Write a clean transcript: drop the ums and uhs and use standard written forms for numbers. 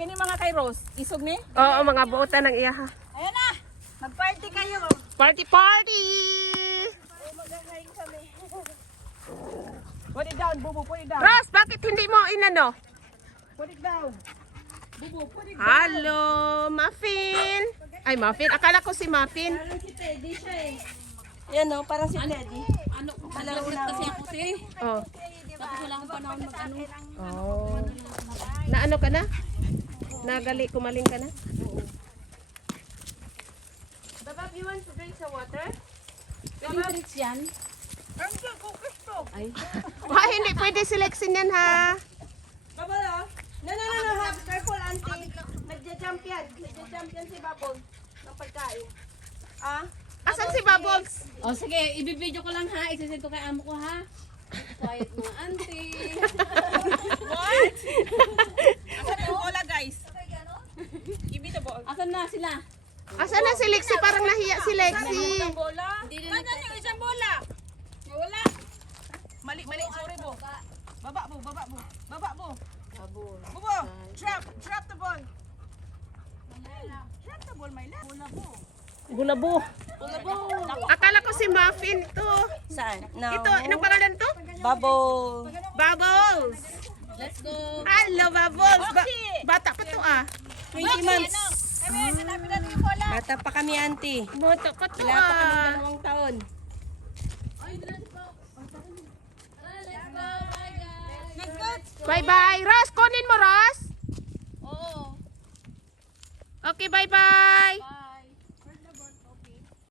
kini mga kay Rose. Isog ni? Oo, mga buotan ng iya ha. Ayan na. Mag-party kayo. Party party! Mag-hang kami. Put it down, Bubu. Put it down. Ross, bakit hindi mo inano? Put it down. Bubu, put it down. Hello, Muffin. Ay, Muffin. Akala ko si Muffin. Parang si Teddy siya eh. Yan o, parang si Teddy. Ano, nalagulat kasi ako si. Oh. Tapos wala akong panahon mag-ano. Oh. Naano ka na? Nagali, kumaling ka na? Babab, you want to drink some water? Pwedeng tricks yan. Ay. Wah, hindi pwede selection yan ha. Babalo. No, have careful, auntie. Nagja-jump yan. Nagja-jump yan si Babol. Ng pagkain. Ah? Asan si Bubbles? O sige, ibibidyo ko lang ha. Isisend ko kay amo ko ha. Quiet mga auntie. What? Asan yung bola, guys? Give me the ball. Asan na sila? Asan na si Lexi? Parang nahiya si Lexi. Isang bola? Hindi na Nasaan yung isang bola? Wala. Mali. Sorry, Bo. Baba, Bo. Bubo, drop the ball. Drop the ball, my love. Bola, Bo. Bulabo. Akala ko si Muffin to. Saan? No. Ito, anong pangalan to? Bubble. Bubbles. Let's go. Hello, Bubbles. Bata pa to ah. 20 months. Bata pa kami, auntie. Bata pa to Wala pa kami ah. 2 taon. Bye-bye. Ross, kunin mo, Ross. Oo. Okay, bye-bye. Bye.